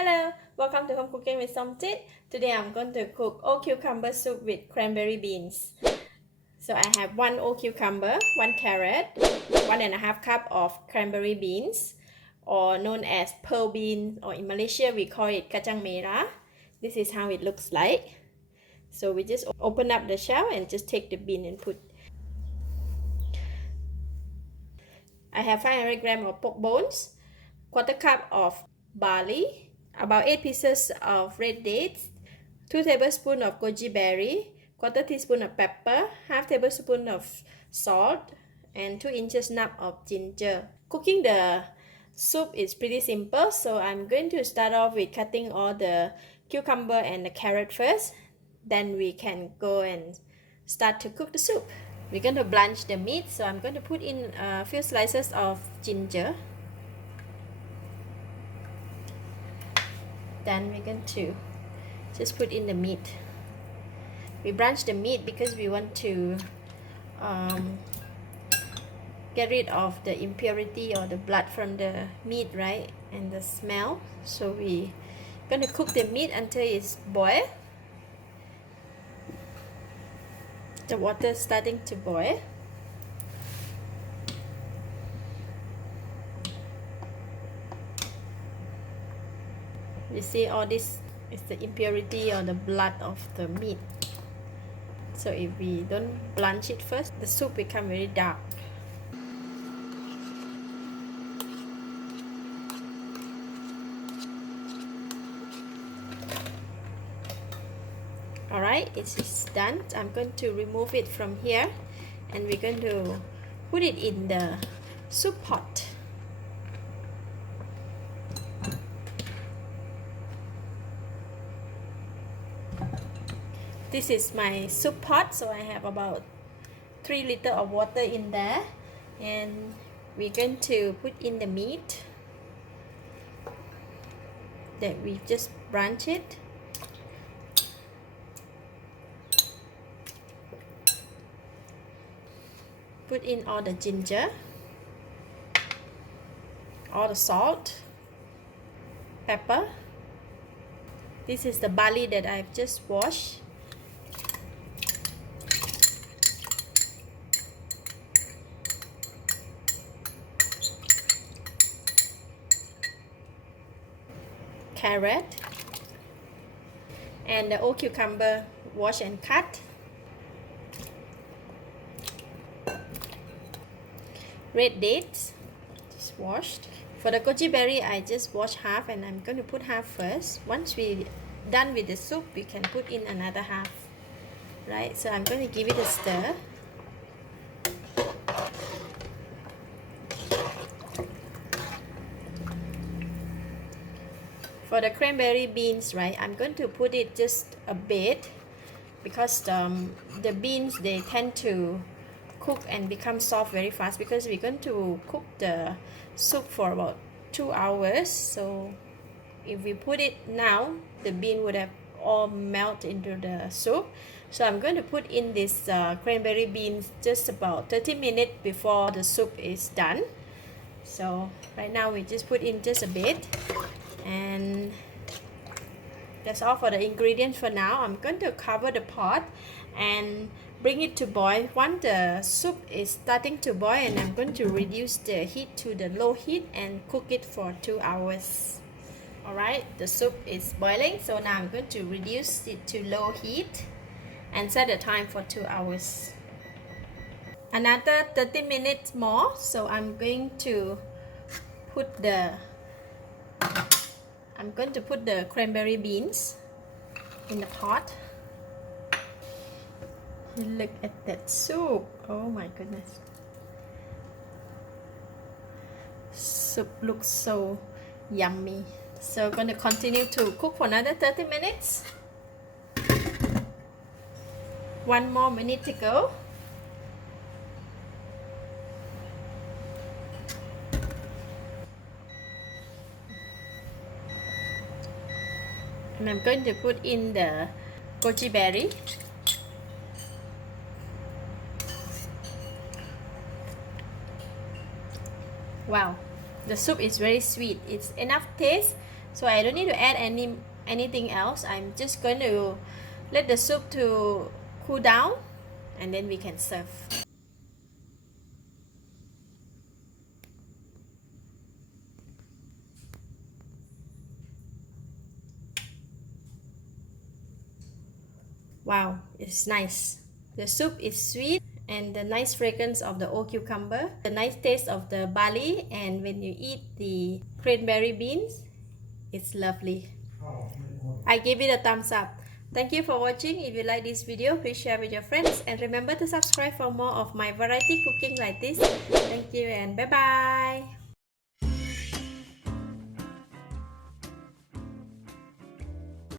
Hello, welcome to Home Cooking with Somjit. Today I'm going to cook old cucumber soup with cranberry beans. So I have 1 old cucumber, 1 carrot, 1.5 cup of cranberry beans, or known as pearl bean, or in Malaysia we call it kacang merah. This is how it looks like. So we just open up the shell and just take the bean and put. I have 500 grams of pork bones, 1/4 cup of barley, about 8 pieces of red dates, 2 tablespoons of goji berry, 1/4 teaspoon of pepper, 1/2 tablespoon of salt, and 2 inches nub of ginger. Cooking the soup is pretty simple, so I'm going to start off with cutting all the cucumber and the carrot first. Then we can go and start to cook the soup. We're going to blanch the meat, so I'm going to put in a few slices of ginger. Then we're going to just put in the meat. We blanch the meat because we want to get rid of the impurity or the blood from the meat, right? And the smell. So we're going to cook the meat until it's boiled. The water starting to boil. You see all this is the impurity or the blood of the meat. So if we don't blanch it first, the soup become very dark. Alright, it is done. I'm going to remove it from here and we're going to put it in the soup pot. This is my soup pot, so I have about 3 liters of water in there, and we're going to put in the meat that we just blanched it. Put in all the ginger, all the salt, pepper. This is the barley that I've just washed. Carrot and the old cucumber wash and cut. Red dates just washed. For the goji berry, I just washed half and I'm going to put half first. Once we're done with the soup, we can put in another half, right? So I'm going to give it a stir. For the cranberry beans, right, I'm going to put it just a bit because the beans, they tend to cook and become soft very fast because we're going to cook the soup for about 2 hours. So if we put it now, the bean would have all melt into the soup. So I'm going to put in this cranberry beans just about 30 minutes before the soup is done. So right now we just put in just a bit, and that's all for the ingredients for now. I'm going to cover the pot and bring it to boil. Once the soup is starting to boil, and I'm going to reduce the heat to the low heat and cook it for 2 hours. Alright, the soup is boiling, so now I'm going to reduce it to low heat and set the time for 2 hours. Another 30 minutes more, so I'm going to put the cranberry beans in the pot. Look at that soup. Oh my goodness. Soup looks so yummy. So I'm going to continue to cook for another 30 minutes. 1 more minute to go. And I'm going to put in the goji berry. Wow, the soup is very sweet. It's enough taste So I don't need to add anything else. I'm just going to let the soup to cool down and then we can serve. Wow, it's nice. The soup is sweet and the nice fragrance of the old cucumber, the nice taste of the barley, and when you eat the cranberry beans, it's lovely. I give it a thumbs up. Thank you for watching. If you like this video, please share with your friends and remember to subscribe for more of my variety cooking like this. Thank you and bye bye.